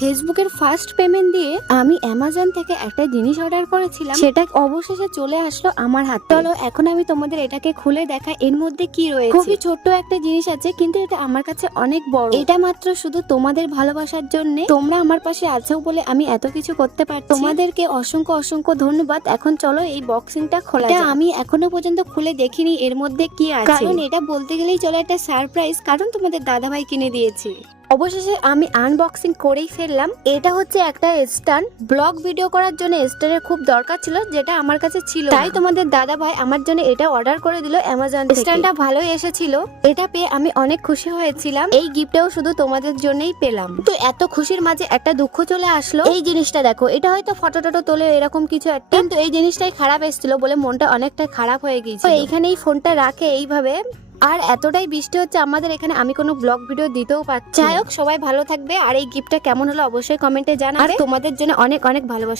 ফেসবুকের first payment দিয়ে আমি অ্যামাজন থেকে একটা জিনিস অর্ডার করেছিলাম, সেটা অবশেষে চলে আসলো আমার হাতে। চলো এখন আমি তোমাদের এটাকে খুলে দেখা এর মধ্যে কি রয়েছে। খুবই ছোট্ট একটা জিনিস আছে, কিন্তু এটা আমার কাছে অনেক বড়। এটা মাত্র শুধু তোমাদের ভালোবাসার জন্য, তোমরা আমার পাশে আছো বলে আমি এত কিছু করতে পারছি। তোমাদেরকে অসংখ্য অসংখ্য ধন্যবাদ। এখন চলো এই বক্সিংটা খোলা যাক। আমি এখনো পর্যন্ত খুলে দেখিনি এর মধ্যে কি আছে, কারণ এটা বলতে গেলেই চলো একটা সারপ্রাইজ, কারণ তোমাদের দাদাভাই কিনে দিয়েছে। অবশেষে আমি আনবক্সিং করেই ফেললাম। এটা হচ্ছে একটা স্ট্যান্ড। ব্লগ ভিডিও করার জন্য স্ট্যান্ডের খুব দরকার ছিল, যেটা আমার কাছে ছিল, তাই তোমাদের দাদা ভাই আমার জন্য এটা অর্ডার করে দিল অ্যামাজন থেকে। স্ট্যান্ডটা ভালোই এসেছিল, এটা পেয়ে আমি অনেক খুশি হয়েছিলাম। এই গিফটটাও শুধু তোমাদের জন্যই পেলাম। তো এত খুশির মাঝে একটা দুঃখ চলে আসলো। এই জিনিসটা দেখো, এটা হয়তো ফটো টটো তোলে এরকম কিছু একটা, কিন্তু এই জিনিসটাই খারাপ এসেছিল বলে মনটা অনেকটা খারাপ হয়ে গিয়েছিল। এইখানেই ফোনটা রাখে এইভাবে। আর এতটাই বৃষ্টি হচ্ছে আমাদের এখানে, আমি কোনো ব্লগ ভিডিও দিতেও পারছি। যাই হোক, সবাই ভালো থাকবে। আর এই গিফটটা কেমন হলো অবশ্যই কমেন্টে জানাবে। আর তোমাদের জন্য অনেক অনেক ভালোবাসা।